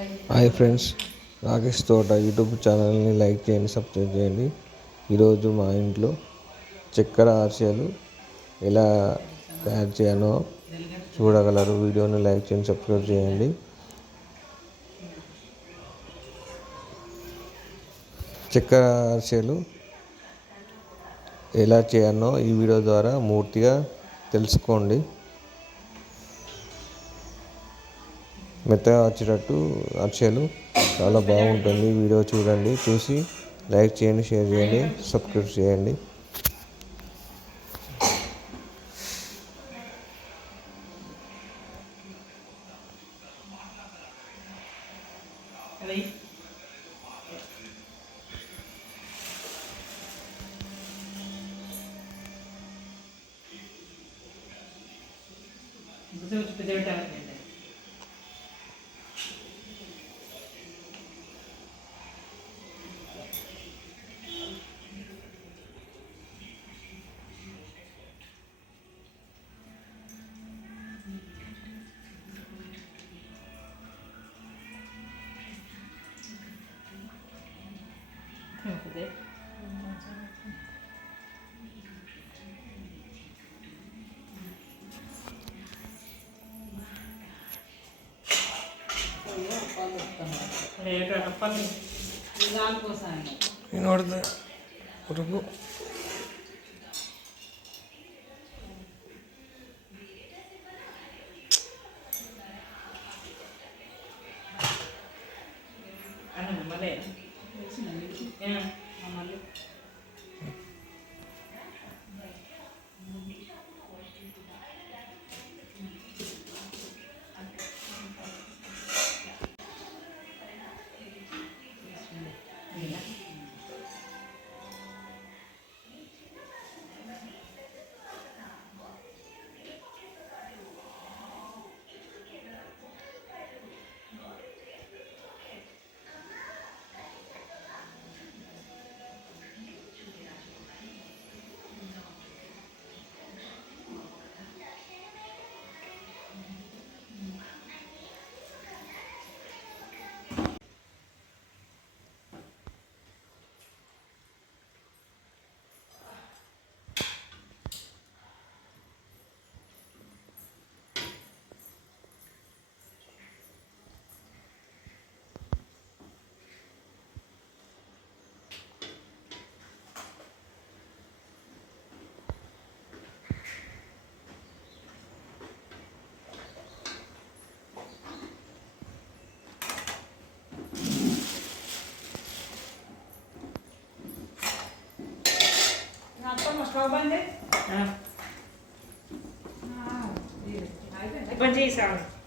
Hi friends Rakesh తోట YouTube ఛానల్ని like చేయండి సబ్స్క్రైబ్ చేయండి. ఈరోజు మా ఇంట్లో చక్కెర అరిసెలు ఎలా తయారు చేయాలో చూడగలరు. వీడియోని లైక్ చేయండి సబ్స్క్రైబ్ చేయండి. చక్కెర అరిసెలు ఎలా చేయాలో ఈ వీడియో ద్వారా పూర్తిగా తెలుసుకోండి. మెత్తగా వచ్చేటట్టు అరిసెలు చాలా బాగుంటుంది. వీడియో చూడండి. చూసి లైక్ చేయండి షేర్ చేయండి సబ్స్క్రైబ్ చేయండి. అది இருக்குது ನೋಡಿದ ಹುಡುಗು ಅಣ್ಣ ಮಲೆ Yeah. સ્ટોવ બંધ હા પછી સારું